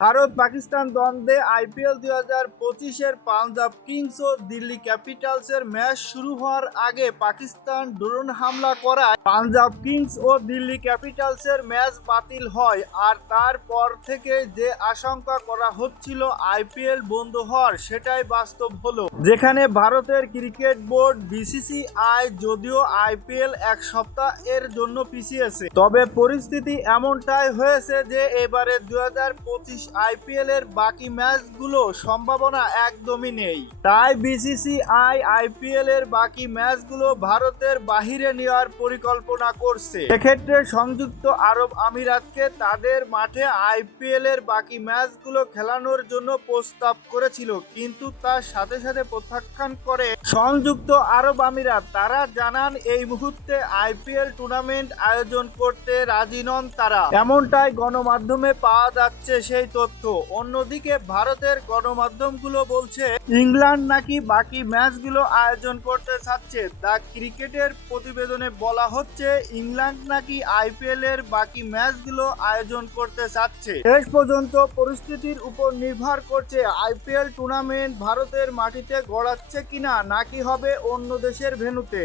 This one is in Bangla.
ভারত পাকিস্তান দ্বন্দ্বে আইপিএল 2025-এর পাঞ্জাব কিংস ও দিল্লি ক্যাপিটালসের ম্যাচ শুরু হওয়ার আগে পাকিস্তান ড্রোন হামলা করায় পাঞ্জাব কিংস ও দিল্লি ক্যাপিটালসের ম্যাচ বাতিল হয়। আর তারপর থেকে যে আশঙ্কা করা হচ্ছিল আইপিএল বন্ধ হওয়ার, সেটাই বাস্তব হলো। যেখানে ভারতের ক্রিকেট বোর্ড বিসিসিআই যদিও আইপিএল এক সপ্তাহ এর জন্য পিছিয়েছে, তবে পরিস্থিতি এমনটাই হয়েছে যে এবারে 2025 আইপিএল এর বাকি ম্যাচগুলো সম্ভাবনা একদমই নেই। তাই বিসিসিআই আইপিএল এর বাকি ম্যাচগুলো ভারতের বাহিরে নেওয়ার পরিকল্পনা করছে। এক্ষেত্রে সংযুক্ত আরব আমিরাতকে তাদের মাঠে আইপিএল এর বাকি ম্যাচগুলো খেলানোর জন্য প্রস্তাব করেছিল, কিন্তু তার সাথে সাথে প্রত্যাখ্যান করে সংযুক্ত আরব আমিরাত। তারা জানান এই মুহূর্তে আইপিএল টুর্নামেন্ট আয়োজন করতে রাজি নন তারা, এমনটাই গণমাধ্যমে পাওয়া যাচ্ছে সেই তথ্য। অন্যদিকে ভারতের গণমাধ্যমগুলো বলছে ইংল্যান্ড নাকি বাকি ম্যাচগুলো আয়োজন করতে চাচ্ছে। দ্য ক্রিকেটের প্রতিবেদনে বলা হচ্ছে ইংল্যান্ড নাকি আইপিএল এর বাকি ম্যাচগুলো আয়োজন করতে চাচ্ছে। শেষ পর্যন্ত পরিস্থিতির উপর নির্ভর করছে আইপিএল টুর্নামেন্ট ভারতের মাটিতে গড়াচ্ছে কিনা নাকি হবে অন্য দেশের ভেন্যুতে।